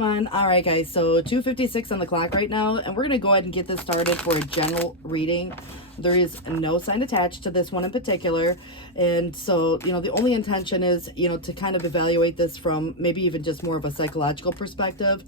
All right, guys, so 2:56 on the clock right now, and we're going to go ahead and get this started for a general reading. There is no sign attached to this one in particular, and so, the only intention is, to kind of evaluate this from maybe even just more of a psychological perspective,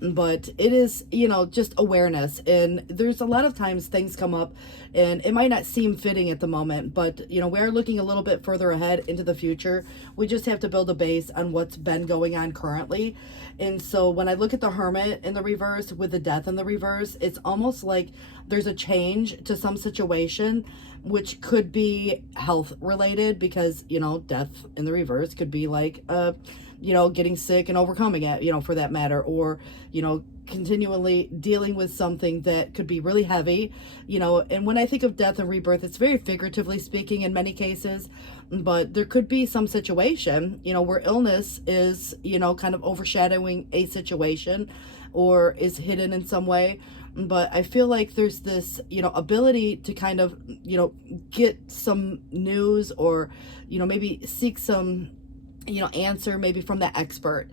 but it is, just awareness, and there's a lot of times things come up, and it might not seem fitting at the moment, but, we are looking a little bit further ahead into the future. We just have to build a base on what's been going on currently. And so when I look at the Hermit in the reverse with the Death in the reverse, it's almost like there's a change to some situation, which could be health related because, Death in the reverse could be like, getting sick and overcoming it, for that matter, or, continually dealing with something that could be really heavy, and when I think of death and rebirth, it's very figuratively speaking in many cases, but there could be some situation, where illness is, kind of overshadowing a situation or is hidden in some way. But I feel like there's this, ability to kind of, get some news or, maybe seek some answer maybe from the expert,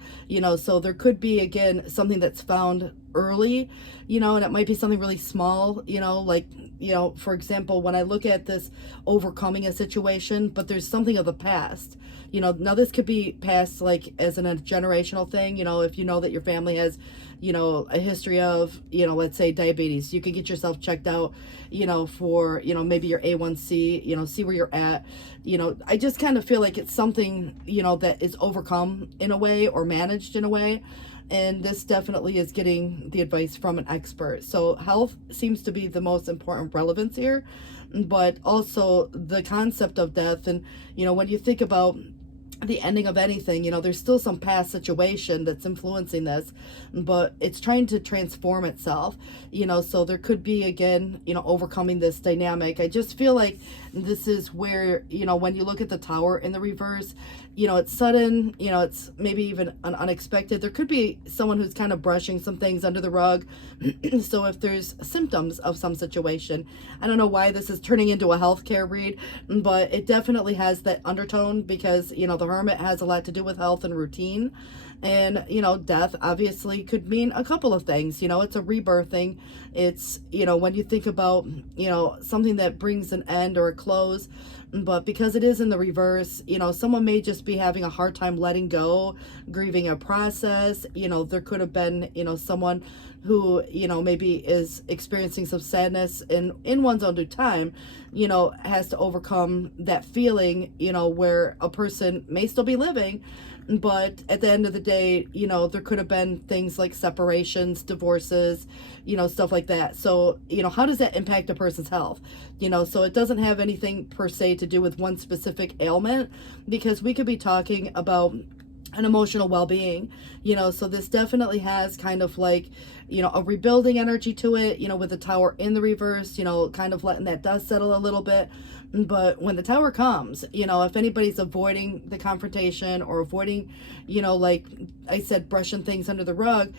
so there could be, again, something that's found early, and it might be something really small, like, for example, when I look at this overcoming a situation, but there's something of the past, now this could be past, like as in a generational thing, if you know that your family has, a history of, let's say diabetes, you could get yourself checked out, for, maybe your A1C, see where you're at, I just kind of feel like it's something, that is overcome in a way or managed in a way. And this definitely is getting the advice from an expert. So health seems to be the most important relevance here, but also the concept of death. And, when you think about the ending of anything, there's still some past situation that's influencing this, but it's trying to transform itself, so there could be, again, overcoming this dynamic. I just feel like this is where, when you look at the Tower in the reverse, it's sudden, it's maybe even an unexpected. There could be someone who's kind of brushing some things under the rug. So if there's symptoms of some situation, I don't know why this is turning into a healthcare read, but it definitely has that undertone because, the Hermit has a lot to do with health and routine. And, death obviously could mean a couple of things. It's a rebirthing. It's, when you think about, something that brings an end or a close, but because it is in the reverse, someone may just be having a hard time letting go, grieving a process. There could have been, someone who, maybe is experiencing some sadness in one's own due time, has to overcome that feeling, where a person may still be living, but at the end of the day, there could have been things like separations, divorces, stuff like that. So, how does that impact a person's health? So it doesn't have anything per se to do with one specific ailment, because we could be talking about an emotional well-being, so this definitely has kind of like, a rebuilding energy to it, with the Tower in the reverse, kind of letting that dust settle a little bit. But when the Tower comes, if anybody's avoiding the confrontation or avoiding, like I said, brushing things under the rug,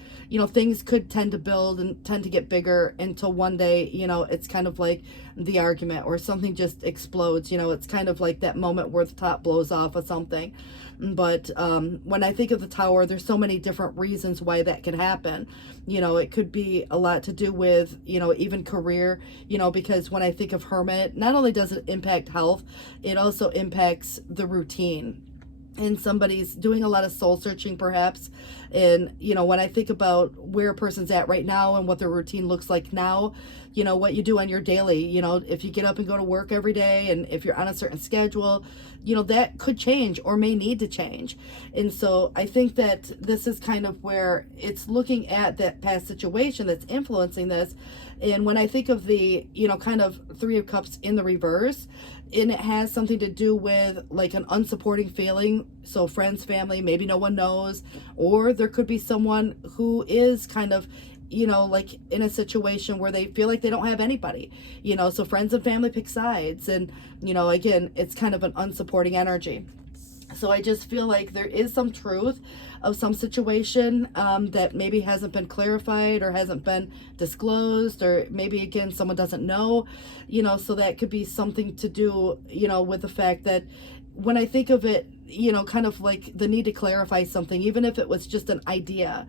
things could tend to build and tend to get bigger until one day, it's kind of like the argument or something just explodes. It's kind of like that moment where the top blows off of something. But when I think of the Tower, there's so many different reasons why that could happen. It could be a lot to do with, even career, because when I think of Hermit, not only does it impact health, it also impacts the routine. And somebody's doing a lot of soul searching perhaps. And, when I think about where a person's at right now and what their routine looks like now, what you do on your daily, if you get up and go to work every day and if you're on a certain schedule, that could change or may need to change. And so I think that this is kind of where it's looking at that past situation that's influencing this. And when I think of the, kind of Three of Cups in the reverse, and it has something to do with like an unsupporting feeling. So friends, family, maybe no one knows, or there could be someone who is kind of, like in a situation where they feel like they don't have anybody, so friends and family pick sides. And, again, it's kind of an unsupporting energy. So I just feel like there is some truth of some situation that maybe hasn't been clarified or hasn't been disclosed, or maybe, again, someone doesn't know, so that could be something to do, with the fact that when I think of it, kind of like the need to clarify something, even if it was just an idea,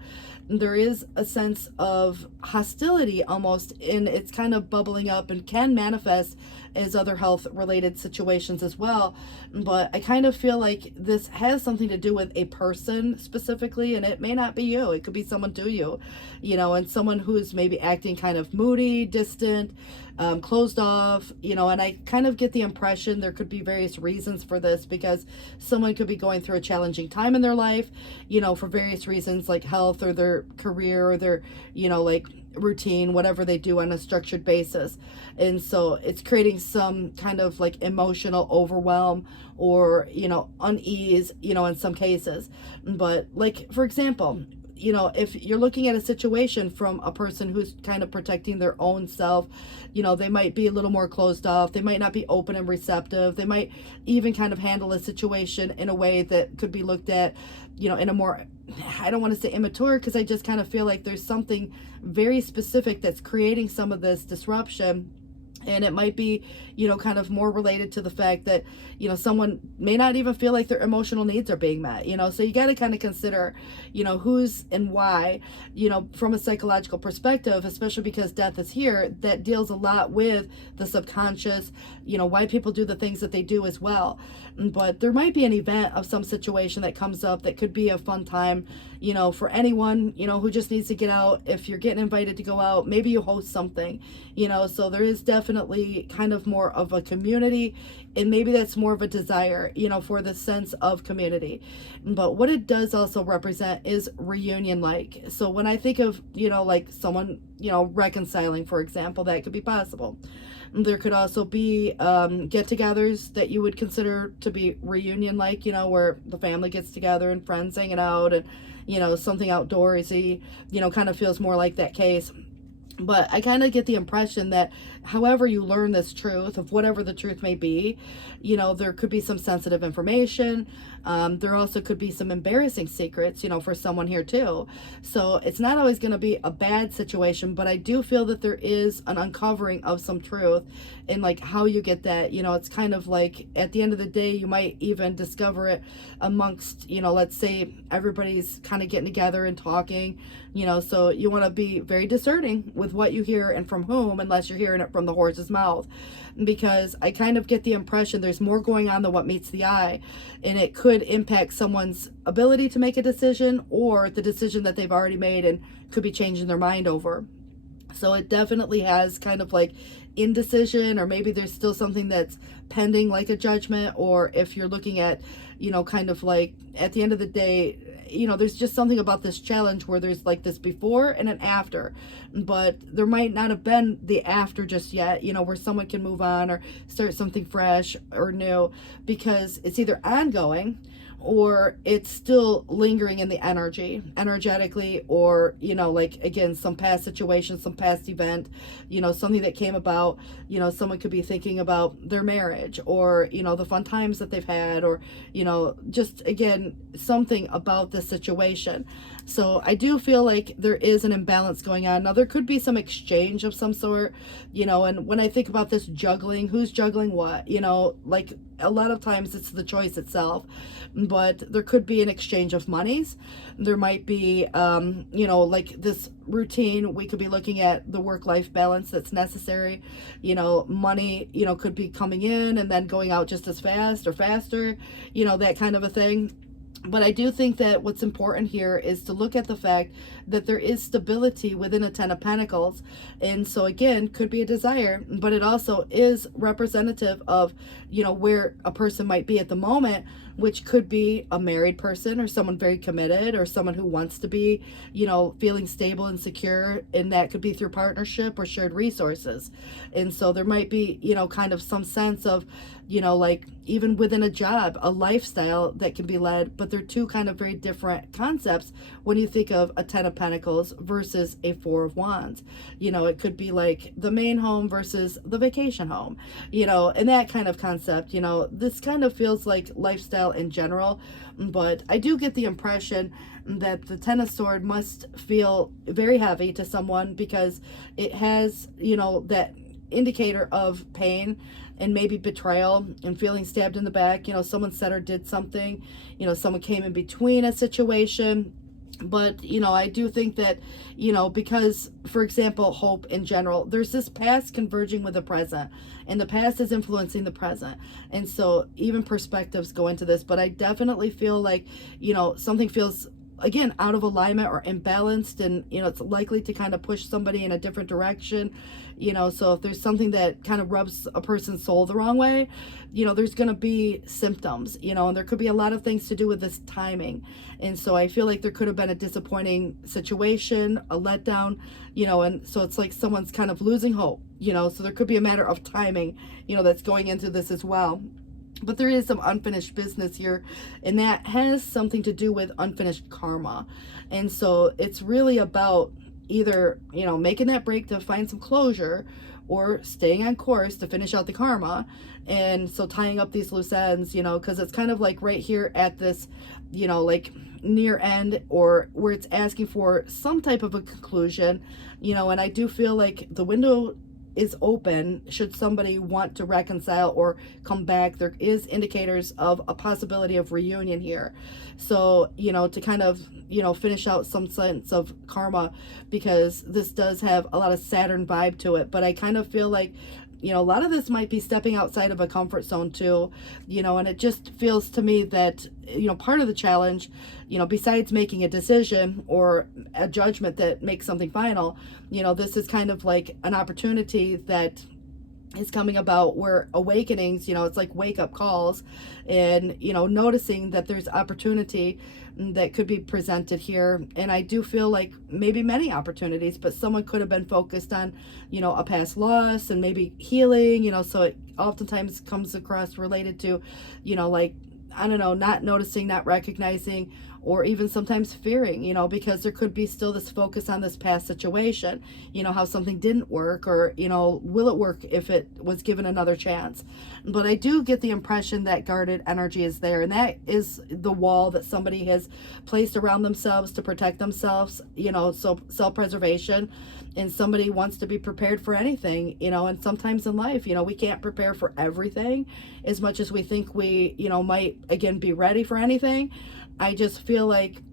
there is a sense of hostility almost, and it's kind of bubbling up and can manifest as other health related situations as well. But I kind of feel like this has something to do with a person specifically, and it may not be you. It could be someone to you, and someone who's maybe acting kind of moody, distant, closed off, and I kind of get the impression there could be various reasons for this, because someone could be going through a challenging time in their life, for various reasons like health or their career or their, like routine, whatever they do on a structured basis. And so it's creating some kind of like emotional overwhelm or, unease, in some cases. But like, for example, if you're looking at a situation from a person who's kind of protecting their own self, they might be a little more closed off. They might not be open and receptive. They might even kind of handle a situation in a way that could be looked at, in a more, I don't want to say immature, because I just kind of feel like there's something very specific that's creating some of this disruption. And it might be, kind of more related to the fact that, someone may not even feel like their emotional needs are being met, so you got to kind of consider, who's and why, from a psychological perspective, especially because death is here, that deals a lot with the subconscious, why people do the things that they do as well. But there might be an event of some situation that comes up that could be a fun time, for anyone, who just needs to get out. If you're getting invited to go out, maybe you host something, so there is definitely kind of more of a community, and maybe that's more of a desire, for the sense of community. But what it does also represent is reunion like. So when I think of, like someone, reconciling, for example, that could be possible. There could also be get-togethers that you would consider to be reunion like, where the family gets together and friends hanging out and, something outdoorsy, kind of feels more like that case. But I kind of get the impression that however you learn this truth, of whatever the truth may be, there could be some sensitive information. There also could be some embarrassing secrets, for someone here too. So it's not always going to be a bad situation, but I do feel that there is an uncovering of some truth in like how you get that. It's kind of like at the end of the day, you might even discover it amongst, let's say everybody's kind of getting together and talking, so you want to be very discerning with what you hear and from whom, unless you're hearing it from the horse's mouth, because I kind of get the impression there's more going on than what meets the eye, and it could impact someone's ability to make a decision or the decision that they've already made and could be changing their mind over. So it definitely has kind of like indecision, or maybe there's still something that's pending, like a judgment, or if you're looking at, kind of like at the end of the day, there's just something about this challenge where there's like this before and an after, but there might not have been the after just yet, where someone can move on or start something fresh or new, because it's either ongoing or it's still lingering in the energetically, or like again, some past situation, some past event, something that came about, someone could be thinking about their marriage, or the fun times that they've had, or just again, something about the situation. So I do feel like there is an imbalance going on. Now there could be some exchange of some sort, and when I think about this juggling, who's juggling what, like a lot of times it's the choice itself, but there could be an exchange of monies. There might be, like this routine, we could be looking at the work-life balance that's necessary. Money, could be coming in and then going out just as fast or faster, that kind of a thing. But I do think that what's important here is to look at the fact that there is stability within a Ten of Pentacles. And so again, could be a desire, but it also is representative of, where a person might be at the moment, which could be a married person or someone very committed, or someone who wants to be, feeling stable and secure. And that could be through partnership or shared resources. And so there might be, kind of some sense of, like even within a job, a lifestyle that can be led, but they're two kind of very different concepts when you think of a Ten of Pentacles versus a Four of Wands. It could be like the main home versus the vacation home, and that kind of concept. This kind of feels like lifestyle in general, but I do get the impression that the Ten of Swords must feel very heavy to someone, because it has, that indicator of pain and maybe betrayal and feeling stabbed in the back. Someone said or did something, someone came in between a situation. But, I do think that, because, for example, hope in general, there's this past converging with the present, and the past is influencing the present. And so even perspectives go into this, but I definitely feel like, something feels, again, out of alignment or imbalanced, and, it's likely to kind of push somebody in a different direction. So if there's something that kind of rubs a person's soul the wrong way, there's going to be symptoms, and there could be a lot of things to do with this timing. And so I feel like there could have been a disappointing situation, a letdown, and so it's like someone's kind of losing hope, so there could be a matter of timing, that's going into this as well. But there is some unfinished business here, and that has something to do with unfinished karma. And so it's really about either, making that break to find some closure, or staying on course to finish out the karma. And so tying up these loose ends, because it's kind of like right here at this, like near end, or where it's asking for some type of a conclusion, and I do feel like the window is open should somebody want to reconcile or come back. There is indicators of a possibility of reunion here. So, to kind of, finish out some sense of karma, because this does have a lot of Saturn vibe to it. But I kind of feel like, a lot of this might be stepping outside of a comfort zone too, and it just feels to me that, part of the challenge, besides making a decision or a judgment that makes something final, this is kind of like an opportunity that is coming about where awakenings, it's like wake up calls, and, noticing that there's opportunity that could be presented here. And I do feel like maybe many opportunities, but someone could have been focused on, a past loss and maybe healing, so it oftentimes comes across related to, like, I don't know, not noticing, not recognizing, or even sometimes fearing, because there could be still this focus on this past situation, how something didn't work, or, will it work if it was given another chance. But I do get the impression that guarded energy is there, and that is the wall that somebody has placed around themselves to protect themselves, so self-preservation. And somebody wants to be prepared for anything, and sometimes in life, we can't prepare for everything as much as we think we, might, again, be ready for anything. I just feel like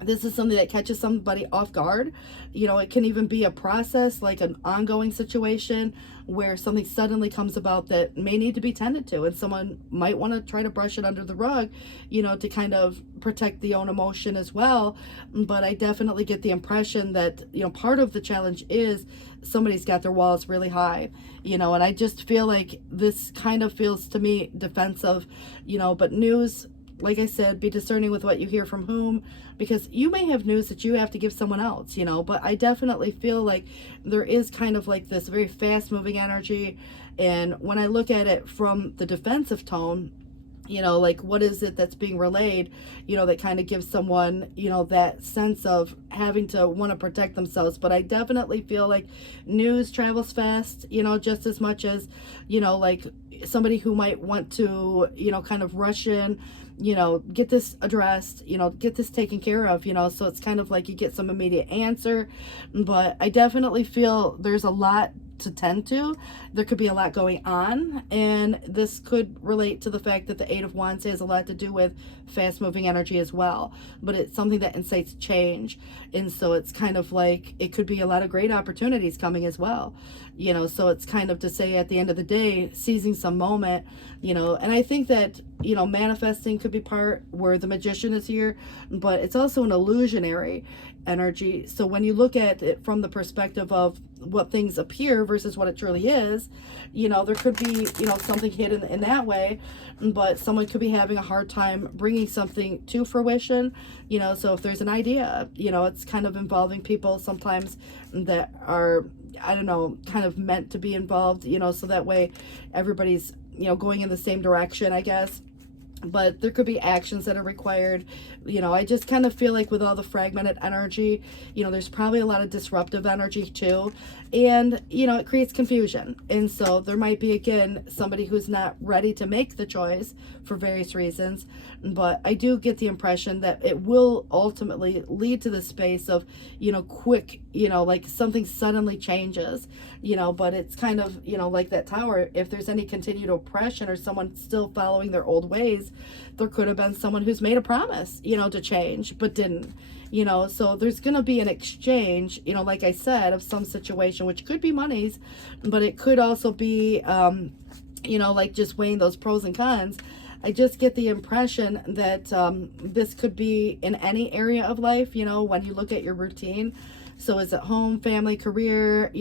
this is something that catches somebody off guard. It can even be a process, like an ongoing situation where something suddenly comes about that may need to be tended to, and someone might want to try to brush it under the rug, to kind of protect the own emotion as well. But I definitely get the impression that, part of the challenge is somebody's got their walls really high, and I just feel like this kind of feels to me defensive, but news, like I said, be discerning with what you hear from whom, because you may have news that you have to give someone else, but I definitely feel like there is kind of like this very fast moving energy. And when I look at it from the defensive tone, like what is it that's being relayed, that kind of gives someone, that sense of having to want to protect themselves. But I definitely feel like news travels fast, just as much as, like somebody who might want to, kind of rush in, get this addressed, get this taken care of, so it's kind of like you get some immediate answer. But I definitely feel there's a lot to tend to. There could be a lot going on, and this could relate to the fact that the Eight of Wands has a lot to do with fast moving energy as well, but it's something that incites change. And so it's kind of like it could be a lot of great opportunities coming as well, so it's kind of to say at the end of the day, seizing some moment, and I think that, manifesting could be part where the Magician is here, but it's also an illusionary energy. So when you look at it from the perspective of what things appear versus what it truly is, there could be, something hidden in that way, but someone could be having a hard time bringing something to fruition, so if there's an idea, it's kind of involving people sometimes that are, I don't know, kind of meant to be involved, so that way everybody's, going in the same direction, I guess. But there could be actions that are required. I just kind of feel like with all the fragmented energy, there's probably a lot of disruptive energy too. And, it creates confusion. And so there might be, again, somebody who's not ready to make the choice for various reasons. But I do get the impression that it will ultimately lead to the space of, quick, like something suddenly changes, but it's kind of, like that tower. If there's any continued oppression or someone still following their old ways, there could have been someone who's made a promise, to change, but didn't. So there's going to be an exchange, like I said, of some situation, which could be monies, but it could also be, like just weighing those pros and cons. I just get the impression that this could be in any area of life, when you look at your routine. So is it home, family, career,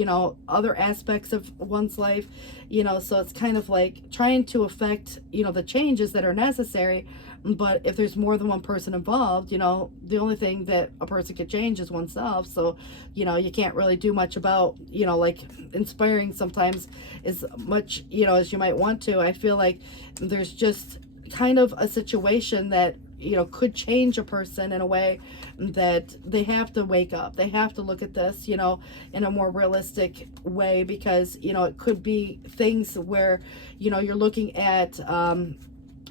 other aspects of one's life, so it's kind of like trying to affect, the changes that are necessary. But if there's more than one person involved, the only thing that a person could change is oneself. So, you can't really do much about, like inspiring sometimes as much, as you might want to. I feel like there's just kind of a situation that could change a person in a way that they have to wake up. They have to look at this, in a more realistic way, because it could be things where you're looking at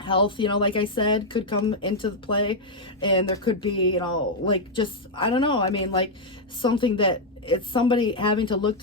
health, like I said, could come into play, and there could be like just, I don't know, I mean, like something that it's somebody having to look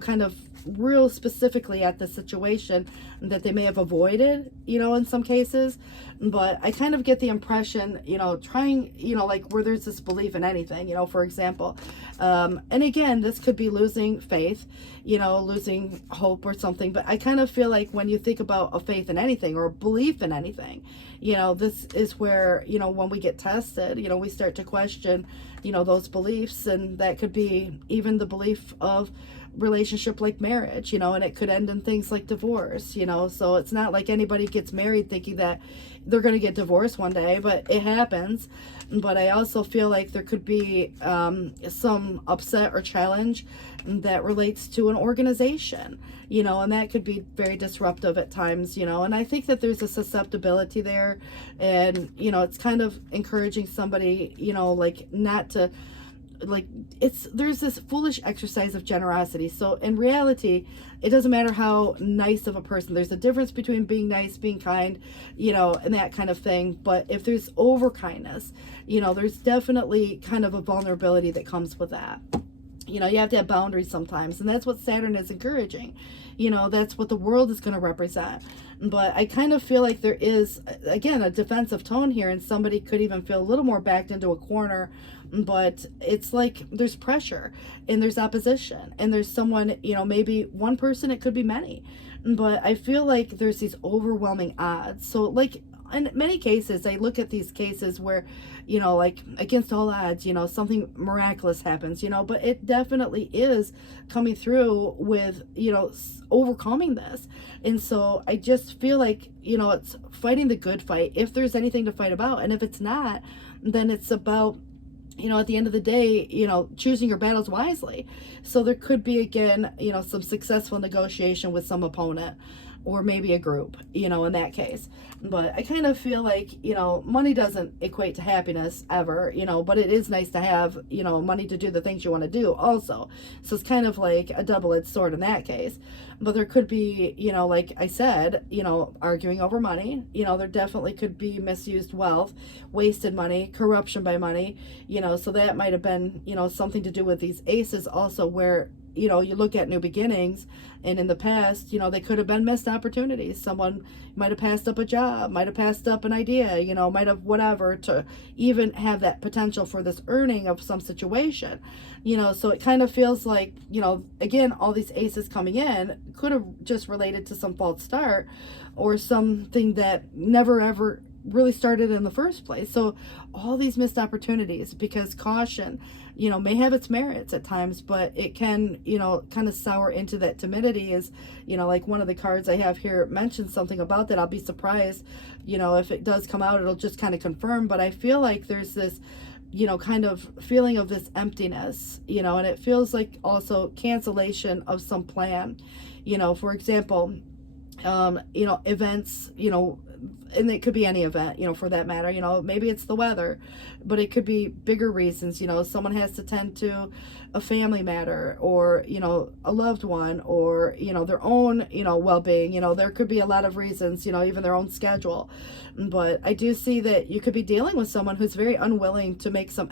kind of real specifically at the situation that they may have avoided, in some cases. But I kind of get the impression, trying, like where there's this belief in anything, for example. And again, this could be losing faith, losing hope or something. But I kind of feel like when you think about a faith in anything or a belief in anything, this is where, when we get tested, we start to question, those beliefs. And that could be even the belief of relationship like marriage, and it could end in things like divorce, so it's not like anybody gets married thinking that they're going to get divorced one day, but it happens. But I also feel like there could be some upset or challenge that relates to an organization, and that could be very disruptive at times, and I think that there's a susceptibility there. And it's kind of encouraging somebody, like not to, like, there's this foolish exercise of generosity. So in reality, it doesn't matter how nice of a person. There's a difference between being nice, being kind, and that kind of thing. But if there's over kindness, there's definitely kind of a vulnerability that comes with that. You have to have boundaries sometimes, and that's what Saturn is encouraging. That's what the world is going to represent. But I kind of feel like there is, again, a defensive tone here, and somebody could even feel a little more backed into a corner. But it's like there's pressure, and there's opposition, and there's someone, maybe one person, it could be many. But I feel like there's these overwhelming odds. So like in many cases, I look at these cases where, like against all odds, something miraculous happens, but it definitely is coming through with, overcoming this. And so I just feel like, it's fighting the good fight, if there's anything to fight about. And if it's not, then it's about, at the end of the day, choosing your battles wisely. So there could be, again, some successful negotiation with some opponent, or maybe a group, in that case. But I kind of feel like, money doesn't equate to happiness ever, but it is nice to have, money to do the things you want to do also. So it's kind of like a double-edged sword in that case. But there could be, like I said, arguing over money. There definitely could be misused wealth, wasted money, corruption by money, so that might have been, something to do with these aces also, where you look at new beginnings, and in the past, they could have been missed opportunities. Someone might have passed up a job, might have passed up an idea, might have whatever, to even have that potential for this earning of some situation. So it kind of feels like, again, all these aces coming in could have just related to some false start, or something that never ever really started in the first place. So all these missed opportunities, because caution, may have its merits at times, but it can, kind of sour into that timidity. Is, like one of the cards I have here mentions something about that. I'll be surprised, if it does come out, it'll just kind of confirm. But I feel like there's this, kind of feeling of this emptiness, and it feels like also cancellation of some plan, for example, events, and it could be any event, for that matter, maybe it's the weather, but it could be bigger reasons, someone has to tend to a family matter, or, a loved one, or, their own, well-being, there could be a lot of reasons, even their own schedule. But I do see that you could be dealing with someone who's very unwilling to make some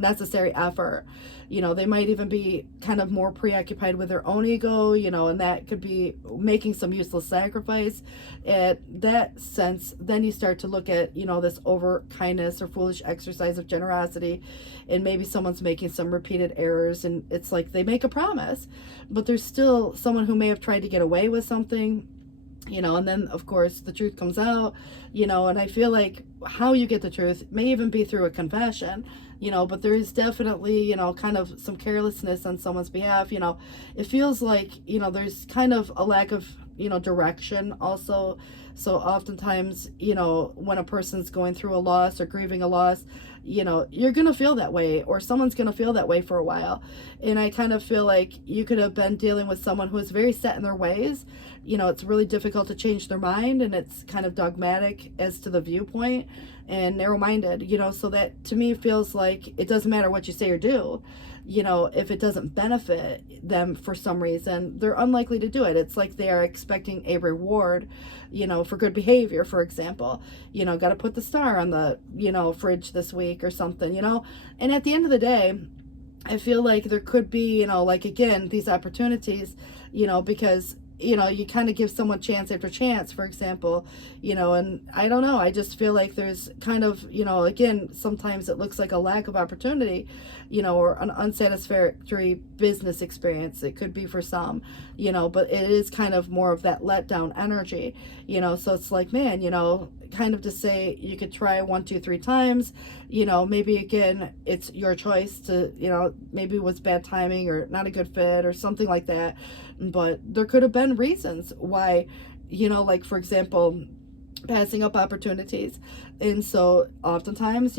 necessary effort. They might even be kind of more preoccupied with their own ego, and that could be making some useless sacrifice. That sense, then you start to look at, this over kindness or foolish exercise of generosity, and maybe someone's making some repeated errors, and it's like they make a promise, but there's still someone who may have tried to get away with something, and then of course the truth comes out, and I feel like how you get the truth may even be through a confession, but there is definitely, kind of some carelessness on someone's behalf. It feels like, there's kind of a lack of, direction also. So oftentimes, when a person's going through a loss or grieving a loss, you're going to feel that way, or someone's going to feel that way for a while. And I kind of feel like you could have been dealing with someone who is very set in their ways. It's really difficult to change their mind, and it's kind of dogmatic as to the viewpoint and narrow-minded, so that to me feels like it doesn't matter what you say or do. If it doesn't benefit them for some reason, they're unlikely to do it. It's like they are expecting a reward, for good behavior, for example. Got to put the star on the, fridge this week or something, And at the end of the day, I feel like there could be, like, again, these opportunities, because you kind of give someone chance after chance, for example, and I don't know, I just feel like there's kind of, again, sometimes it looks like a lack of opportunity, or an unsatisfactory business experience. It could be for some, but it is kind of more of that letdown energy, so it's like, man, kind of to say you could try 1, 2, 3 times, maybe again, it's your choice to, maybe it was bad timing or not a good fit or something like that. But there could have been reasons why, like, for example, passing up opportunities. And so oftentimes,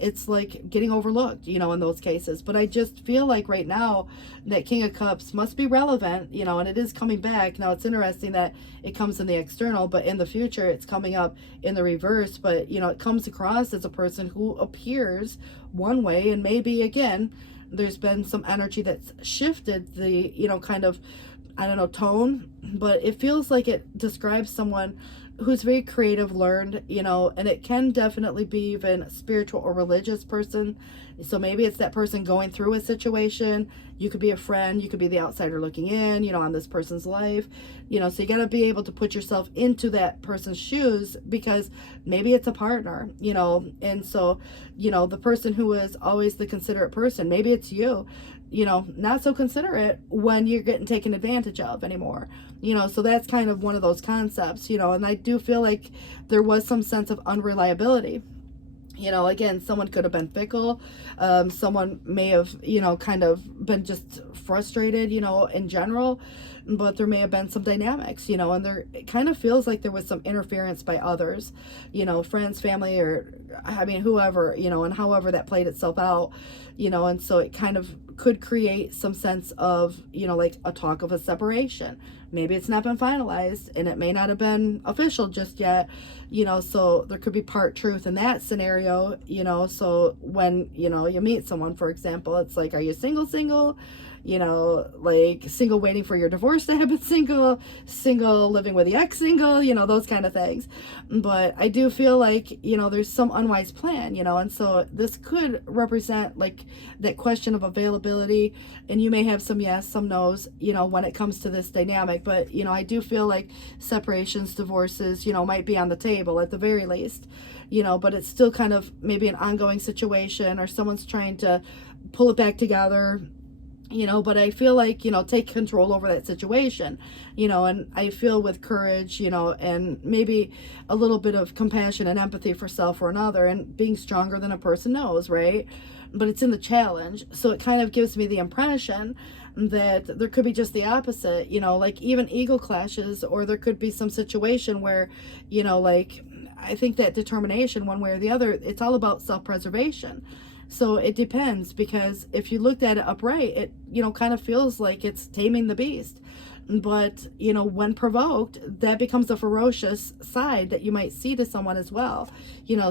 it's like getting overlooked, in those cases. But I just feel like right now that King of Cups must be relevant, and it is coming back. Now, it's interesting that it comes in the external, but in the future it's coming up in the reverse. But, it comes across as a person who appears one way, and maybe, again, there's been some energy that's shifted the, kind of, I don't know, tone, but it feels like it describes someone who's very creative, learned, and it can definitely be even a spiritual or religious person. So maybe it's that person going through a situation. You could be a friend, you could be the outsider looking in, on this person's life, so you got to be able to put yourself into that person's shoes, because maybe it's a partner, and so, the person who is always the considerate person, maybe it's you, not so considerate when you're getting taken advantage of anymore, so that's kind of one of those concepts, and I do feel like there was some sense of unreliability. Again, someone could have been fickle. Someone may have, kind of been just frustrated, in general, but there may have been some dynamics, and it kind of feels like there was some interference by others, friends, family, or, I mean, whoever, and however that played itself out, and so it kind of could create some sense of, like a talk of a separation. Maybe it's not been finalized, and it may not have been official just yet, so there could be part truth in that scenario, so when, you meet someone, for example, it's like, are you single, like single waiting for your divorce to happen, single living with the ex, single, those kind of things. But I do feel like, there's some unwise plan, and so this could represent like that question of availability, and you may have some yes, some no's, when it comes to this dynamic. But, I do feel like separations, divorces, might be on the table at the very least, but it's still kind of maybe an ongoing situation, or someone's trying to pull it back together, but I feel like, take control over that situation, and I feel with courage, and maybe a little bit of compassion and empathy for self or another, and being stronger than a person knows, right? But it's in the challenge. So it kind of gives me the impression that there could be just the opposite, like even ego clashes, or there could be some situation where, like, I think that determination one way or the other, it's all about self-preservation. So it depends, because if you looked at it upright, it, kind of feels like it's taming the beast. But, when provoked, that becomes a ferocious side that you might see to someone as well.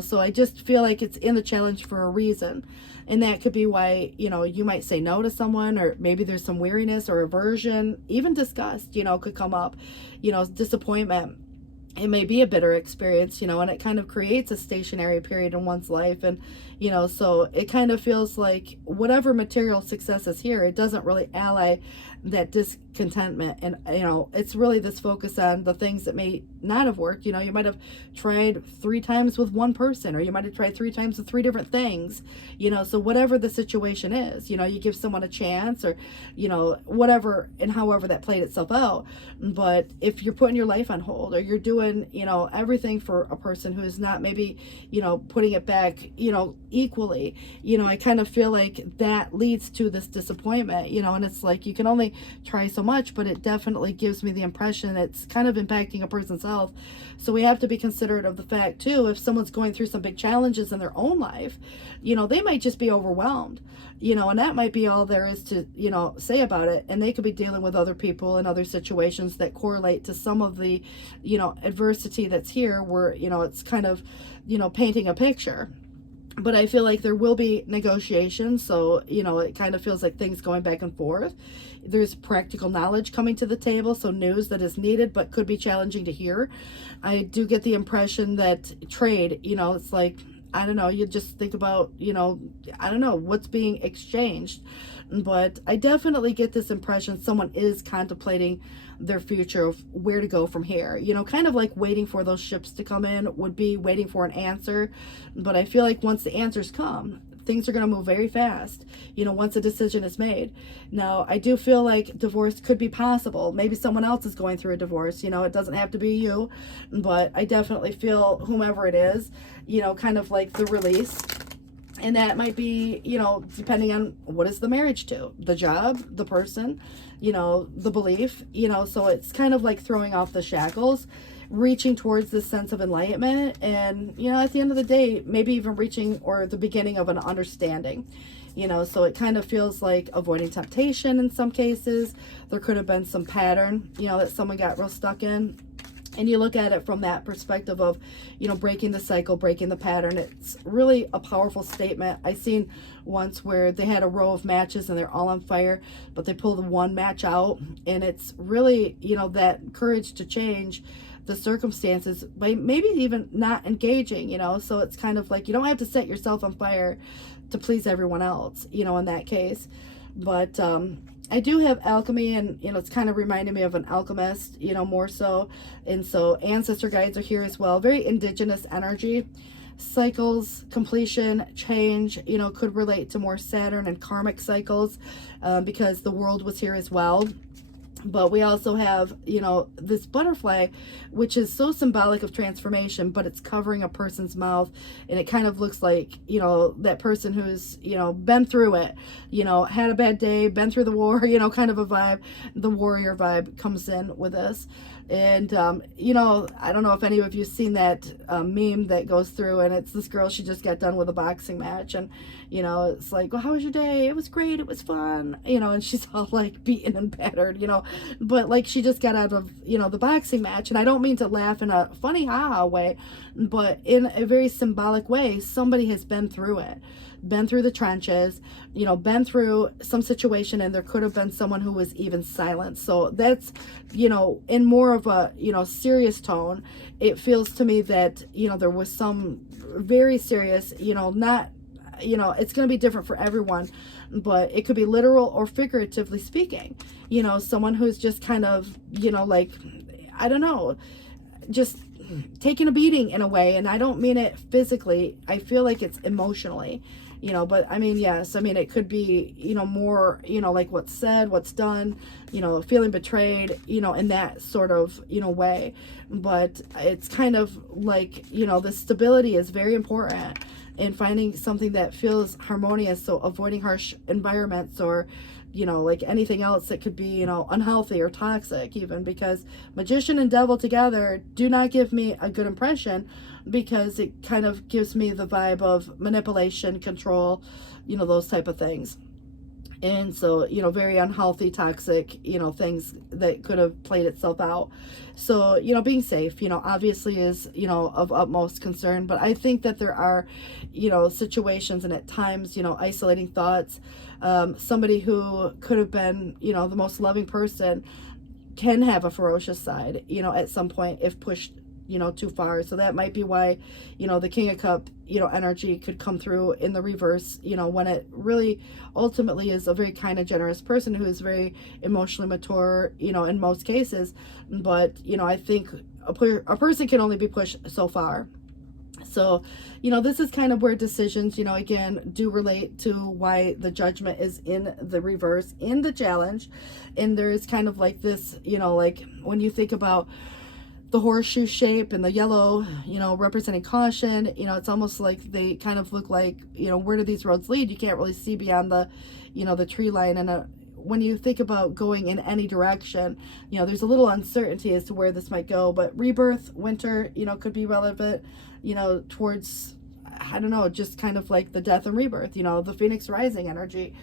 So I just feel like it's in the challenge for a reason. And that could be why, you might say no to someone, or maybe there's some weariness or aversion, even disgust, could come up, disappointment. It may be a bitter experience, and it kind of creates a stationary period in one's life. And, so it kind of feels like whatever material success is here, it doesn't really ally that contentment. And, it's really this focus on the things that may not have worked. You might have tried 3 times with one person, or you might have tried 3 times with 3 different things, so whatever the situation is, you give someone a chance, or, whatever and however that played itself out. But if you're putting your life on hold, or you're doing, everything for a person who is not maybe, putting it back, equally, I kind of feel like that leads to this disappointment, and it's like you can only try so much, but it definitely gives me the impression it's kind of impacting a person's health. So we have to be considerate of the fact too, if someone's going through some big challenges in their own life, they might just be overwhelmed, and that might be all there is to, say about it. And they could be dealing with other people and other situations that correlate to some of the, adversity that's here, where, it's kind of, painting a picture. But I feel like there will be negotiations. So, it kind of feels like things going back and forth. There's practical knowledge coming to the table. So news that is needed, but could be challenging to hear. I do get the impression that trade, it's like, I don't know, you just think about, I don't know what's being exchanged. But I definitely get this impression someone is contemplating their future of where to go from here. Kind of like waiting for those ships to come in would be waiting for an answer. But I feel like once the answers come, things are going to move very fast, once a decision is made. Now, I do feel like divorce could be possible. Maybe someone else is going through a divorce. It doesn't have to be you. But I definitely feel whomever it is, kind of like the release. And that might be, depending on what is the marriage to, the job, the person, the belief, so it's kind of like throwing off the shackles, reaching towards this sense of enlightenment. And, at the end of the day, maybe even reaching or the beginning of an understanding, so it kind of feels like avoiding temptation in some cases. There could have been some pattern, that someone got real stuck in. And you look at it from that perspective of, breaking the cycle, breaking the pattern. It's really a powerful statement. I seen once where they had a row of matches and they're all on fire, but they pull the one match out. And it's really, that courage to change the circumstances by maybe even not engaging, So it's kind of like you don't have to set yourself on fire to please everyone else, in that case. But I do have alchemy, and it's kind of reminding me of an alchemist, more so. And so ancestor guides are here as well. Very indigenous energy. Cycles, completion, change, could relate to more Saturn and karmic cycles, because the world was here as well. But we also have, this butterfly, which is so symbolic of transformation, but it's covering a person's mouth. And it kind of looks like, that person who's, been through it, had a bad day, been through the war, kind of a vibe. The warrior vibe comes in with this. And, I don't know if any of you seen that meme that goes through, and it's this girl, she just got done with a boxing match. And, it's like, well, how was your day? It was great. It was fun. And she's all like beaten and battered, but like she just got out of, the boxing match. And I don't mean to laugh in a funny haha way, but in a very symbolic way. Somebody has been through it, been through the trenches, been through some situation, and there could have been someone who was even silent. So that's, in more of a, serious tone, it feels to me that, there was some very serious, not, it's going to be different for everyone, but it could be literal or figuratively speaking, someone who's just kind of, like, I don't know, just taking a beating in a way. And I don't mean it physically. I feel like it's emotionally, but I mean, yes, I mean, it could be, more, like what's said, what's done, feeling betrayed, in that sort of, way. But it's kind of like, the stability is very important in finding something that feels harmonious. So avoiding harsh environments, or, like anything else that could be, unhealthy or toxic even, because magician and devil together do not give me a good impression, because it kind of gives me the vibe of manipulation, control, those type of things. And so, very unhealthy, toxic, things that could have played itself out. So, being safe, obviously is, of utmost concern. But I think that there are, situations, and at times, isolating thoughts. Somebody who could have been, the most loving person can have a ferocious side, at some point, if pushed too far. So that might be why, the King of Cup, energy could come through in the reverse, when it really ultimately is a very kind and generous person who is very emotionally mature, in most cases. But, I think a person can only be pushed so far. So, this is kind of where decisions, again, do relate to why the Judgment is in the reverse, in the challenge. And there's kind of like this, like when you think about the horseshoe shape and the yellow, representing caution, it's almost like they kind of look like, where do these roads lead? You can't really see beyond the, the tree line. And when you think about going in any direction, there's a little uncertainty as to where this might go. But rebirth, winter, could be relevant, towards, I don't know, just kind of like the death and rebirth, the Phoenix rising energy.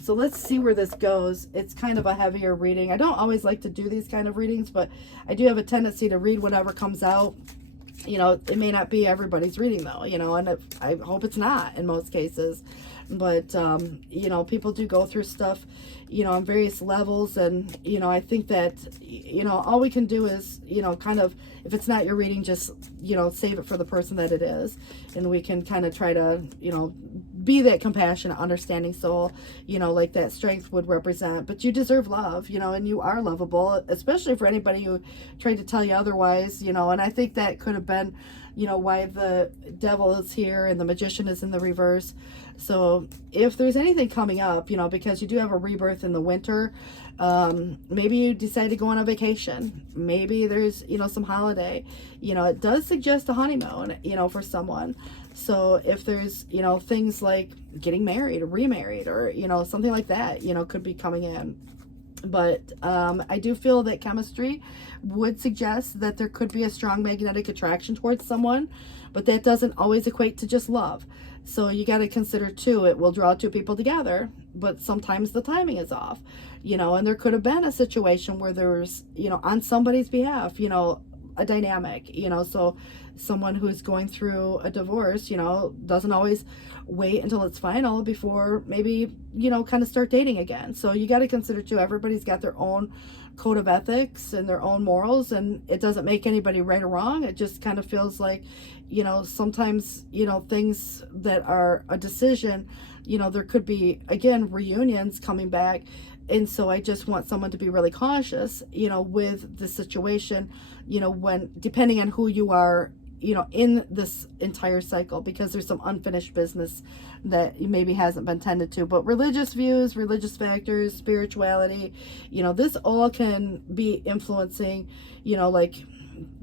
So let's see where this goes. It's kind of a heavier reading. I don't always like to do these kind of readings, but I do have a tendency to read whatever comes out. It may not be everybody's reading though, and I hope it's not in most cases. But, people do go through stuff, on various levels. And, I think that, all we can do is, kind of, if it's not your reading, just, save it for the person that it is. And we can kind of try to, be that compassionate, understanding soul, like that strength would represent. But you deserve love, and you are lovable, especially for anybody who tried to tell you otherwise, and I think that could have been, why the Devil is here and the Magician is in the reverse. So if there's anything coming up, because you do have a rebirth in the winter, maybe you decide to go on a vacation. Maybe there's, some holiday, it does suggest a honeymoon, for someone. So if there's, things like getting married or remarried or, something like that, could be coming in. But I do feel that chemistry would suggest that there could be a strong magnetic attraction towards someone, but that doesn't always equate to just love. So you got to consider too, it will draw two people together, but sometimes the timing is off, and there could have been a situation where there's, on somebody's behalf, a dynamic, so someone who's going through a divorce, doesn't always wait until it's final before maybe, kind of start dating again. So you got to consider too, everybody's got their own code of ethics and their own morals, and it doesn't make anybody right or wrong. It just kind of feels like, sometimes, things that are a decision, there could be, again, reunions coming back. And so I just want someone to be really cautious, with the situation, when, depending on who you are, in this entire cycle, because there's some unfinished business that maybe hasn't been tended to. But religious views, religious factors, spirituality, this all can be influencing, like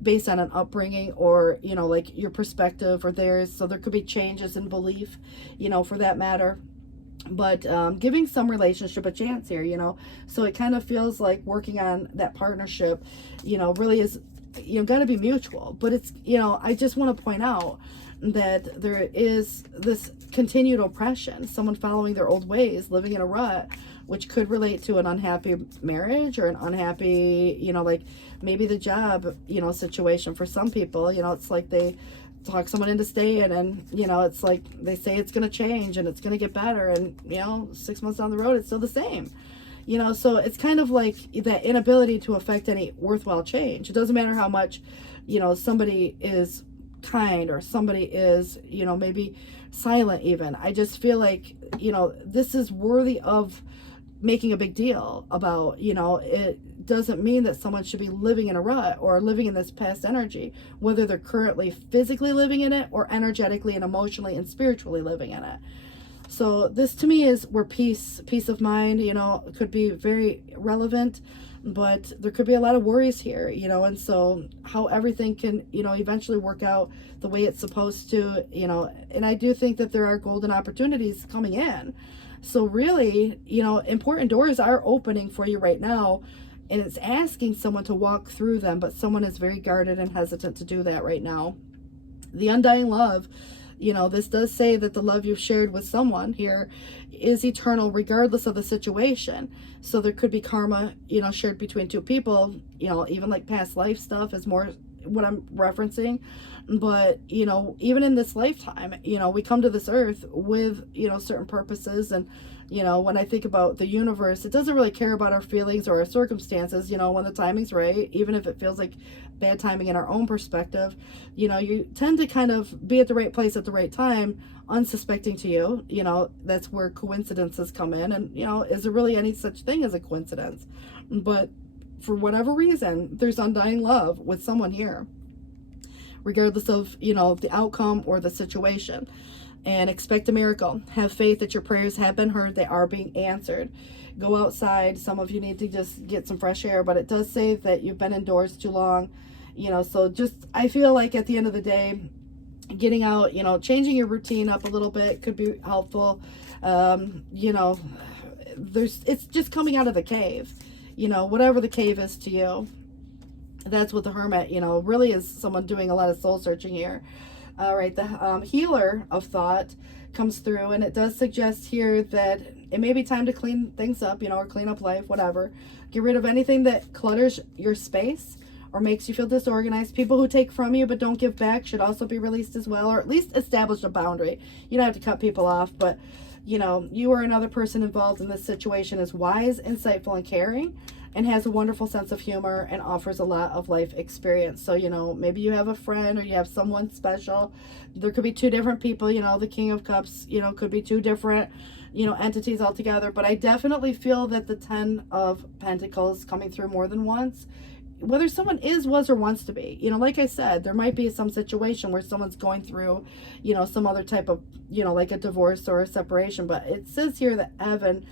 based on an upbringing or, like your perspective or theirs. So there could be changes in belief, for that matter. But giving some relationship a chance here, so it kind of feels like working on that partnership, really is, got to be mutual. But it's, I just want to point out that there is this continued oppression, someone following their old ways, living in a rut, which could relate to an unhappy marriage or an unhappy, like maybe the job, situation for some people. It's like they talk someone into staying, and it's like they say it's going to change and it's going to get better, and 6 months down the road it's still the same. So it's kind of like that inability to affect any worthwhile change. It doesn't matter how much somebody is kind or somebody is maybe silent even. I just feel like this is worthy of making a big deal about. It doesn't mean that someone should be living in a rut or living in this past energy, whether they're currently physically living in it or energetically and emotionally and spiritually living in it. So this to me is where peace of mind, could be very relevant, but there could be a lot of worries here, and so how everything can, eventually work out the way it's supposed to, and I do think that there are golden opportunities coming in. So really, important doors are opening for you right now, and it's asking someone to walk through them, but someone is very guarded and hesitant to do that right now. The undying love, this does say that the love you've shared with someone here is eternal regardless of the situation. So there could be karma, shared between two people, even like past life stuff is more what I'm referencing. But, even in this lifetime, we come to this earth with, certain purposes and You know, when I think about the universe, it doesn't really care about our feelings or our circumstances, you know, when the timing's right, even if it feels like bad timing in our own perspective. You know, you tend to kind of be at the right place at the right time, unsuspecting to you. You know, that's where coincidences come in. And, you know, is there really any such thing as a coincidence? But for whatever reason, there's undying love with someone here, regardless of, you know, the outcome or the situation. And expect a miracle. Have faith that your prayers have been heard. They are being answered. Go outside. Some of you need to just get some fresh air, but it does say that you've been indoors too long. You know, so just, I feel like at the end of the day, getting out, you know, changing your routine up a little bit could be helpful. You know, it's just coming out of the cave, you know, whatever the cave is to you. That's what the Hermit, you know, really is someone doing a lot of soul searching here. All right, the healer of thought comes through, and it does suggest here that it may be time to clean things up, you know, or clean up life, whatever. Get rid of anything that clutters your space or makes you feel disorganized. People who take from you but don't give back should also be released as well, or at least establish a boundary. You don't have to cut people off, but, you know, you or another person involved in this situation is wise, insightful, and caring, and has a wonderful sense of humor and offers a lot of life experience. So, you know, maybe you have a friend or you have someone special. There could be two different people, you know, the King of Cups, you know, could be two different, you know, entities altogether. But I definitely feel that the 10 of Pentacles coming through more than once, whether someone is, was, or wants to be, you know, like I said, there might be some situation where someone's going through, you know, some other type of, you know, like a divorce or a separation. But it says here that Evan,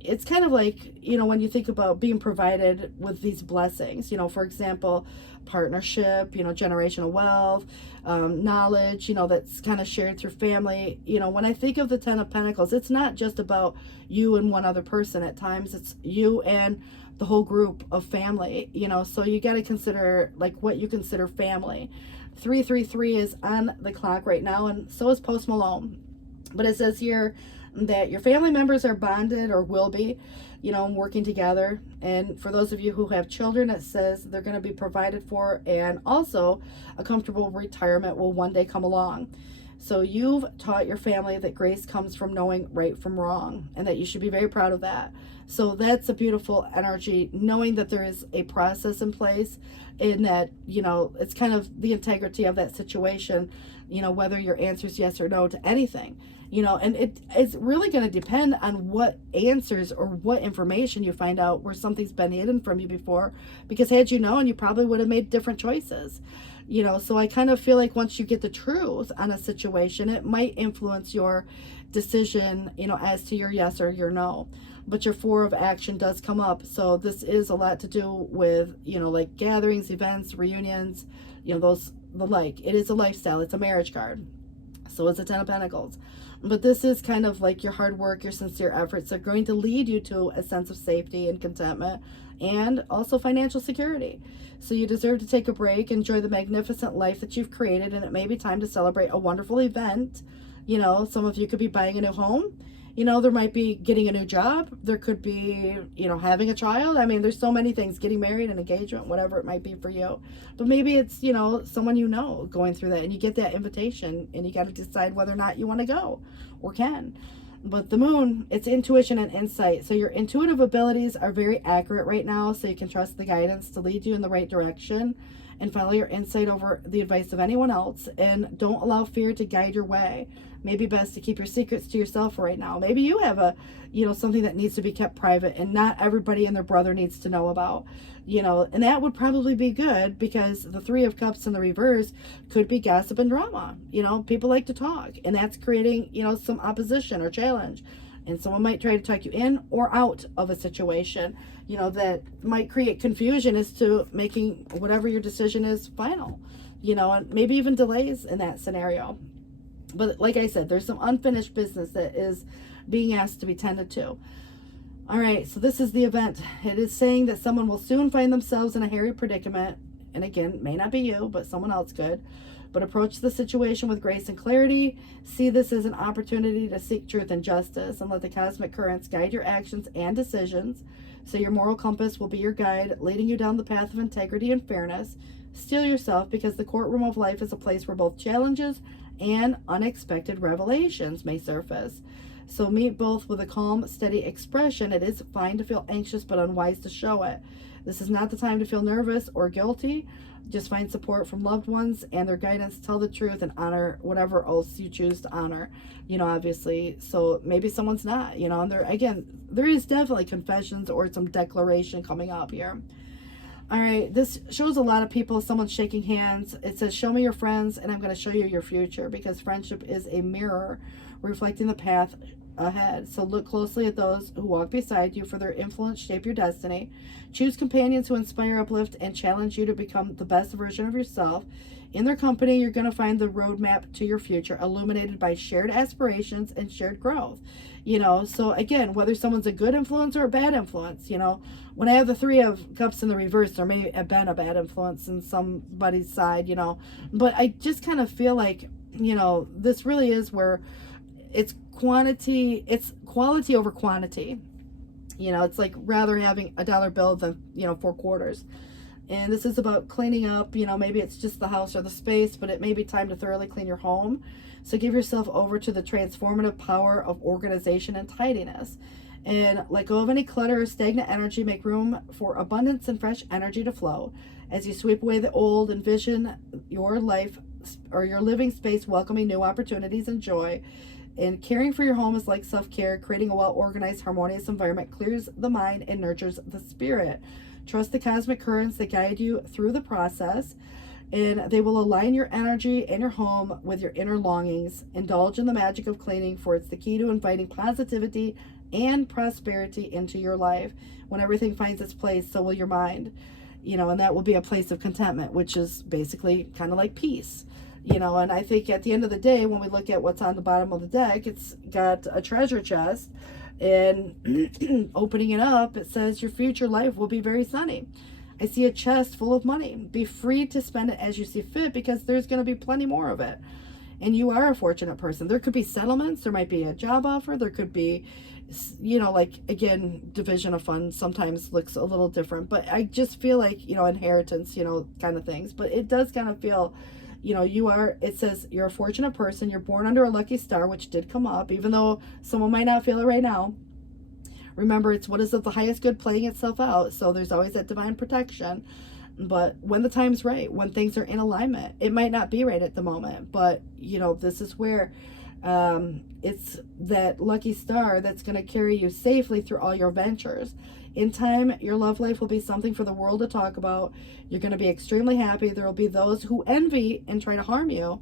it's kind of like, you know, when you think about being provided with these blessings, you know, for example, partnership, you know, generational wealth, knowledge, you know, that's kind of shared through family. You know, when I think of the 10 of Pentacles, it's not just about you and one other person. At times it's you and the whole group of family, you know, so you got to consider like what you consider family. 333 is on the clock right now, and so is Post Malone. But it says here that your family members are bonded or will be, you know, working together. And for those of you who have children, it says they're going to be provided for, and also a comfortable retirement will one day come along. So you've taught your family that grace comes from knowing right from wrong, and that you should be very proud of that. So that's a beautiful energy, knowing that there is a process in place, in that, you know, it's kind of the integrity of that situation, you know, whether your answer is yes or no to anything, you know, and it's really going to depend on what answers or what information you find out where something's been hidden from you before, because had you known, you probably would have made different choices. You know, so I kind of feel like once you get the truth on a situation, it might influence your decision, you know, as to your yes or your no. But your 4 of action does come up. So this is a lot to do with, you know, like gatherings, events, reunions, you know, those, the like. It is a lifestyle. It's a marriage card. So it's a 10 of Pentacles. But this is kind of like your hard work, your sincere efforts are going to lead you to a sense of safety and contentment, and also financial security. So you deserve to take a break, enjoy the magnificent life that you've created, and it may be time to celebrate a wonderful event. You know, some of you could be buying a new home. You know, there might be getting a new job. There could be, you know, having a child. I mean, there's so many things, getting married, an engagement, whatever it might be for you. But maybe it's, you know, someone you know going through that, and you get that invitation, and you got to decide whether or not you want to go or can. But the moon, it's intuition and insight. So your intuitive abilities are very accurate right now, so you can trust the guidance to lead you in the right direction and follow your insight over the advice of anyone else, and don't allow fear to guide your way. Maybe best to keep your secrets to yourself right now. Maybe you have a, you know, something that needs to be kept private and not everybody and their brother needs to know about, you know, and that would probably be good, because the 3 of Cups in the reverse could be gossip and drama. You know, people like to talk, and that's creating, you know, some opposition or challenge, and someone might try to talk you in or out of a situation, you know, that might create confusion as to making whatever your decision is final, you know, and maybe even delays in that scenario. But like I said, there's some unfinished business that is being asked to be tended to. All right, so this is the event. It is saying that someone will soon find themselves in a hairy predicament. And again, may not be you, but someone else could. But approach the situation with grace and clarity. See this as an opportunity to seek truth and justice, and let the cosmic currents guide your actions and decisions. So your moral compass will be your guide, leading you down the path of integrity and fairness. Steel yourself, because the courtroom of life is a place where both challenges and unexpected revelations may surface. So meet both with a calm, steady expression. It is fine to feel anxious, but unwise to show it. This is not the time to feel nervous or guilty. Just find support from loved ones and their guidance. Tell the truth and honor whatever else you choose to honor, obviously. So maybe someone's not, and there is definitely confessions or some declaration coming up here. All right, this shows a lot of people, someone's shaking hands. It says, show me your friends and I'm going to show you your future, because friendship is a mirror reflecting the path ahead. So look closely at those who walk beside you, for their influence shape your destiny. Choose companions who inspire, uplift, and challenge you to become the best version of yourself. In their company, you're going to find the roadmap to your future, illuminated by shared aspirations and shared growth. So again, whether someone's a good influence or a bad influence, when I have the Three of Cups in the reverse, there may have been a bad influence in somebody's side, but I just kind of feel like, this really is where it's quality over quantity. It's like rather having a dollar bill than, 4 quarters. And this is about cleaning up, maybe it's just the house or the space, but it may be time to thoroughly clean your home. So give yourself over to the transformative power of organization and tidiness. And let go of any clutter or stagnant energy. Make room for abundance and fresh energy to flow. As you sweep away the old, envision your life or your living space welcoming new opportunities and joy. And caring for your home is like self-care. Creating a well-organized, harmonious environment clears the mind and nurtures the spirit. Trust the cosmic currents that guide you through the process, and they will align your energy and your home with your inner longings. Indulge in the magic of cleaning, for it's the key to inviting positivity and prosperity into your life. When everything finds its place, so will your mind, and that will be a place of contentment, which is basically kind of like peace. And I think at the end of the day, when we look at what's on the bottom of the deck, it's got a treasure chest, and opening it up, it says your future life will be very sunny. I see a chest full of money. Be free to spend it as you see fit, because there's going to be plenty more of it. And you are a fortunate person. There could be settlements. There might be a job offer. There could be, again, division of funds sometimes looks a little different. But I just feel like, inheritance, kind of things. But it does kind of feel, it says you're a fortunate person. You're born under a lucky star, which did come up, even though someone might not feel it right now. Remember, it's what is of the highest good playing itself out. So there's always that divine protection. But when the time's right, when things are in alignment, it might not be right at the moment. But, this is where it's that lucky star that's going to carry you safely through all your ventures. In time, your love life will be something for the world to talk about. You're going to be extremely happy. There will be those who envy and try to harm you.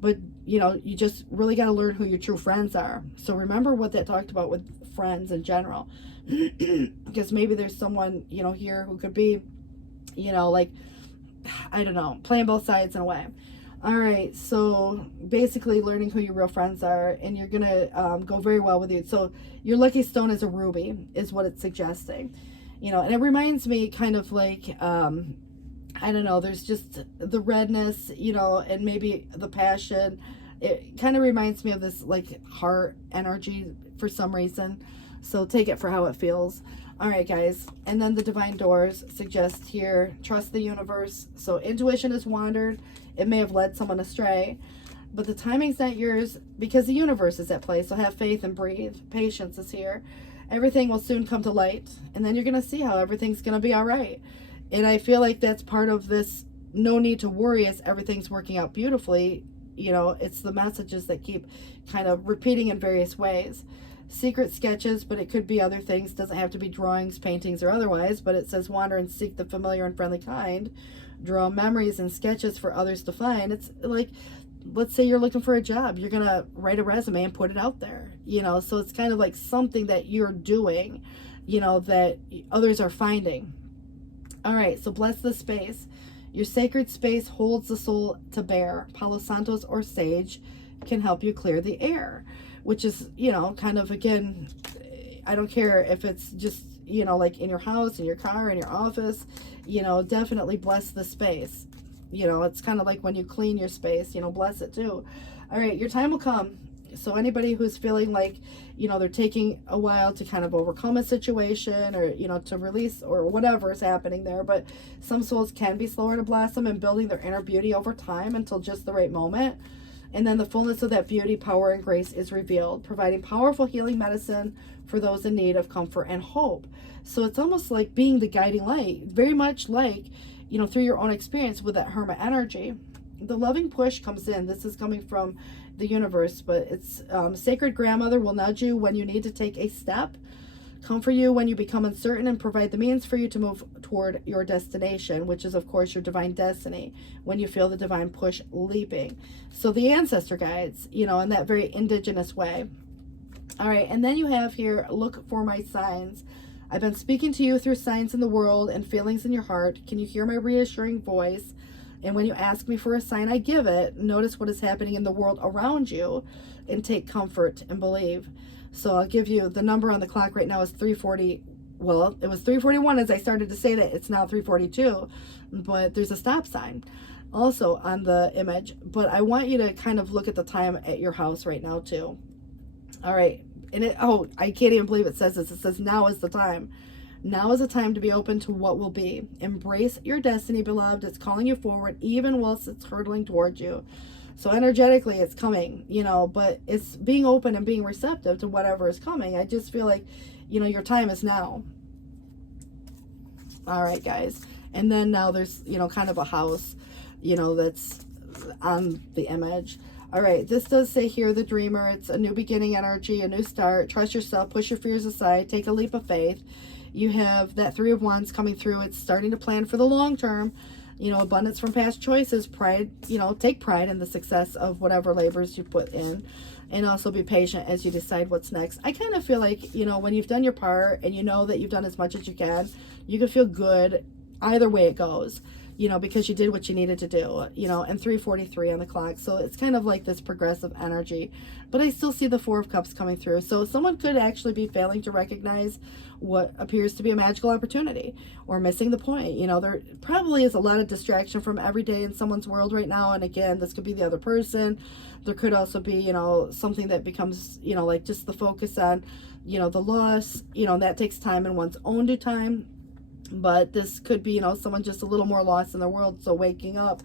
But, you just really got to learn who your true friends are. So remember what that talked about with friends in general. Because maybe there's someone, here who could be, I don't know, playing both sides in a way. All right, so basically learning who your real friends are, and you're going to go very well with you. So your lucky stone is a ruby, is what it's suggesting. And it reminds me kind of like, I don't know, there's just the redness, and maybe the passion. It kind of reminds me of this like heart energy for some reason. So take it for how it feels. All right, guys. And then the divine doors suggest here, trust the universe. So intuition has wandered. It may have led someone astray, but the timing's not yours, because the universe is at play. So have faith and breathe. Patience is here. Everything will soon come to light, and then you're going to see how everything's going to be all right. And I feel like that's part of this no need to worry, as everything's working out beautifully. It's the messages that keep kind of repeating in various ways. Secret sketches, but it could be other things. Doesn't have to be drawings, paintings, or otherwise, but it says wander and seek the familiar and friendly kind. Draw memories and sketches for others to find. It's like, let's say you're looking for a job. You're going to write a resume and put it out there, so it's kind of like something that you're doing, that others are finding. All right, so bless the space. Your sacred space holds the soul to bear. Palo Santos or sage can help you clear the air, which is, kind of, again, I don't care if it's just, like in your house, in your car, in your office, definitely bless the space. It's kind of like when you clean your space, bless it too. All right, your time will come. So anybody who's feeling like, they're taking a while to kind of overcome a situation, or, to release, or whatever is happening there. But some souls can be slower to blossom and building their inner beauty over time until just the right moment. And then the fullness of that beauty, power, and grace is revealed, providing powerful healing medicine for those in need of comfort and hope. So it's almost like being the guiding light, very much like, through your own experience with that hermit energy. The loving push comes in. This is coming from the universe, but it's sacred grandmother will nudge you when you need to take a step, comfort you when you become uncertain, and provide the means for you to move toward your destination, which is, of course, your divine destiny, when you feel the divine push leaping. So the ancestor guides, in that very indigenous way. All right, and then you have here, look for my signs. I've been speaking to you through signs in the world and feelings in your heart. Can you hear my reassuring voice? And when you ask me for a sign, I give it. Notice what is happening in the world around you and take comfort and believe. So I'll give you the number on the clock right now is 3:40. Well, it was 3:41 as I started to say that. It's now 3:42, but there's a stop sign also on the image. But I want you to kind of look at the time at your house right now too. All right. And I can't even believe it says this. It says now is the time. Now is the time to be open to what will be. Embrace your destiny, beloved. It's calling you forward even whilst it's hurtling towards you. So energetically it's coming, but it's being open and being receptive to whatever is coming. I just feel like, your time is now. All right, guys. And then now there's, kind of a house, that's on the image. All right, this does say here, the dreamer. It's a new beginning energy, a new start. Trust yourself, push your fears aside, take a leap of faith. You have that 3 of Wands coming through. It's starting to plan for the long term. Abundance from past choices, pride, take pride in the success of whatever labors you put in, and also be patient as you decide what's next. I kind of feel like, when you've done your part and you know that you've done as much as you can feel good either way it goes, because you did what you needed to do, and 3:43 on the clock. So it's kind of like this progressive energy, but I still see the 4 of Cups coming through. So someone could actually be failing to recognize what appears to be a magical opportunity or missing the point. There probably is a lot of distraction from every day in someone's world right now. And again, this could be the other person. There could also be, something that becomes, like just the focus on, the loss, that takes time in one's own due time. But this could be, someone just a little more lost in their world, so waking up.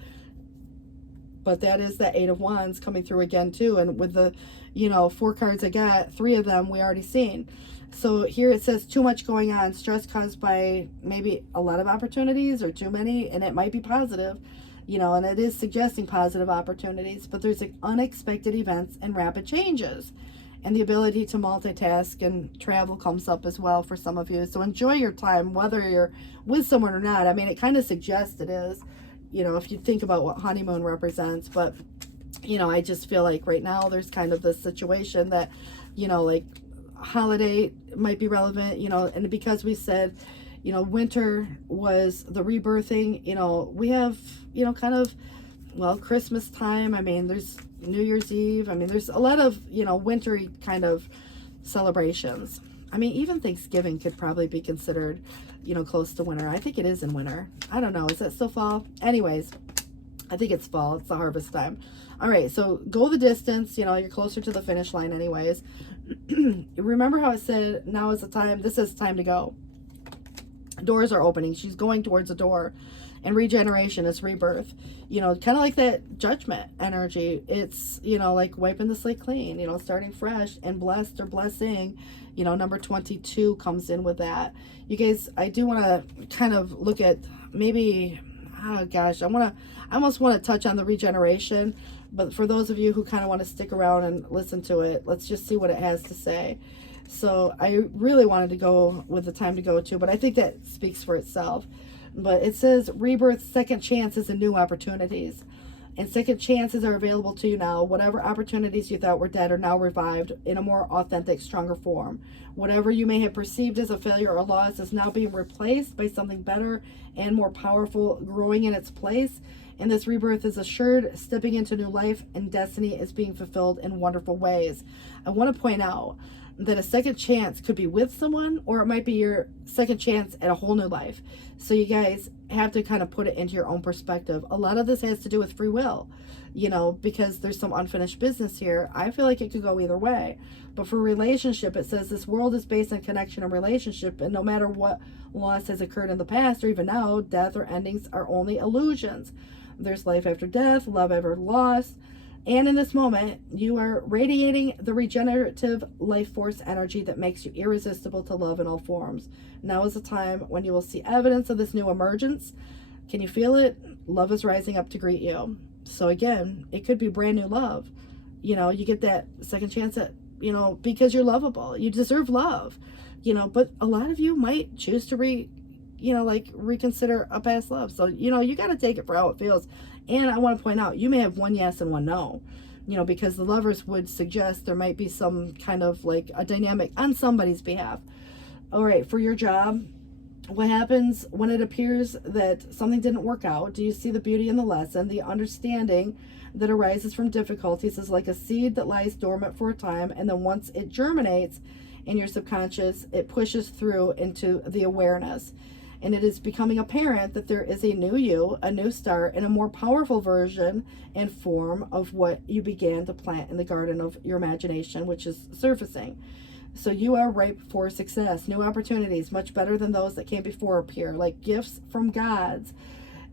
But that is the 8 of Wands coming through again too. And with the, 4 cards I got, 3 of them we already seen. So here it says too much going on, stress caused by maybe a lot of opportunities or too many, and it might be positive, and it is suggesting positive opportunities, but there's like unexpected events and rapid changes. And the ability to multitask and travel comes up as well for some of you. So enjoy your time, whether you're with someone or not. I mean, it kind of suggests it is, if you think about what honeymoon represents. But, I just feel like right now there's kind of this situation that, like holiday might be relevant, and because we said, winter was the rebirthing, we have, kind of, Christmas time. I mean, there's New Year's Eve. I mean, there's a lot of, wintry kind of celebrations. I mean, even Thanksgiving could probably be considered, close to winter. I think it is in winter. I don't know. Is that still fall? Anyways, I think it's fall. It's the harvest time. All right. So go the distance. You're closer to the finish line anyways. Remember how I said now is the time. This is time to go. Doors are opening. She's going towards a door. And regeneration is rebirth, kind of like that judgment energy. It's, like wiping the slate clean, starting fresh and blessed or blessing, number 22 comes in with that. You guys, I do want to kind of look at maybe, oh gosh, I almost want to touch on the regeneration, but for those of you who kind of want to stick around and listen to it, let's just see what it has to say. So I really wanted to go with the time to go to, but I think that speaks for itself. But it says rebirth, second chances, and new opportunities. And second chances are available to you now. Whatever opportunities you thought were dead are now revived in a more authentic, stronger form. Whatever you may have perceived as a failure or loss is now being replaced by something better and more powerful growing in its place. And this rebirth is assured, stepping into new life, and destiny is being fulfilled in wonderful ways. I want to point out that a second chance could be with someone, or it might be your second chance at a whole new life. So you guys have to kind of put it into your own perspective. A lot of this has to do with free will, because there's some unfinished business here. I feel like it could go either way. But for relationship, it says this world is based on connection and relationship, and no matter what loss has occurred in the past or even now, death or endings are only illusions. There's life after death, love after loss, And in this moment, you are radiating the regenerative life force energy that makes you irresistible to love in all forms. Now is the time when you will see evidence of this new emergence. Can you feel it? Love is rising up to greet you. So again, it could be brand new love. You get that second chance at, because you're lovable. You deserve love, but a lot of you might choose to reconsider a past love. So, you got to take it for how it feels. And I want to point out, you may have one yes and one no, because the lovers would suggest there might be some kind of like a dynamic on somebody's behalf. All right, for your job, what happens when it appears that something didn't work out? Do you see the beauty in the lesson? The understanding that arises from difficulties is like a seed that lies dormant for a time, and then once it germinates in your subconscious, it pushes through into the awareness. And it is becoming apparent that there is a new you, a new start, and a more powerful version and form of what you began to plant in the garden of your imagination, which is surfacing. So you are ripe for success. New opportunities, much better than those that came before, appear like gifts from gods.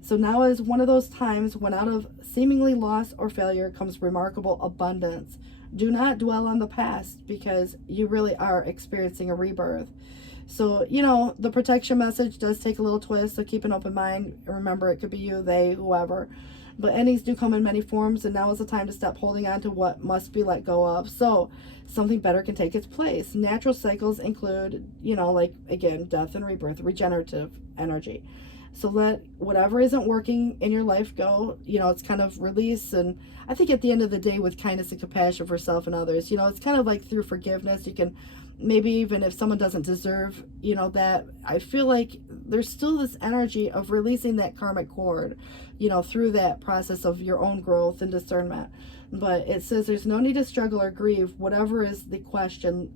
So now is one of those times when out of seemingly loss or failure comes remarkable abundance. Do not dwell on the past, because you really are experiencing a rebirth. So, the protection message does take a little twist, so keep an open mind. Remember, it could be you, they, whoever. But endings do come in many forms, and now is the time to stop holding on to what must be let go of, so something better can take its place. Natural cycles include, again, death and rebirth, regenerative energy. So let whatever isn't working in your life go. It's kind of release. And I think at the end of the day, with kindness and compassion for self and others, it's kind of like through forgiveness, you can maybe, even if someone doesn't deserve, that, I feel like there's still this energy of releasing that karmic cord, through that process of your own growth and discernment. But it says there's no need to struggle or grieve. Whatever is the question,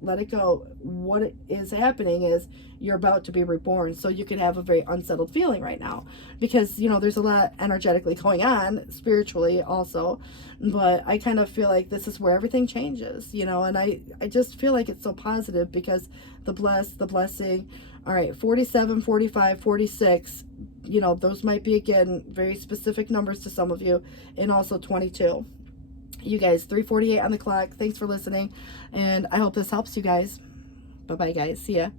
let it go. What is happening is you're about to be reborn. So you can have a very unsettled feeling right now, because, there's a lot energetically going on, spiritually also. But I kind of feel like this is where everything changes, and I just feel like it's so positive, because the blessing. All right, 47, 45, 46, those might be, again, very specific numbers to some of you, and also 22. You guys, 3:48 on the clock. Thanks for listening, and I hope this helps you guys. Bye-bye, guys. See ya.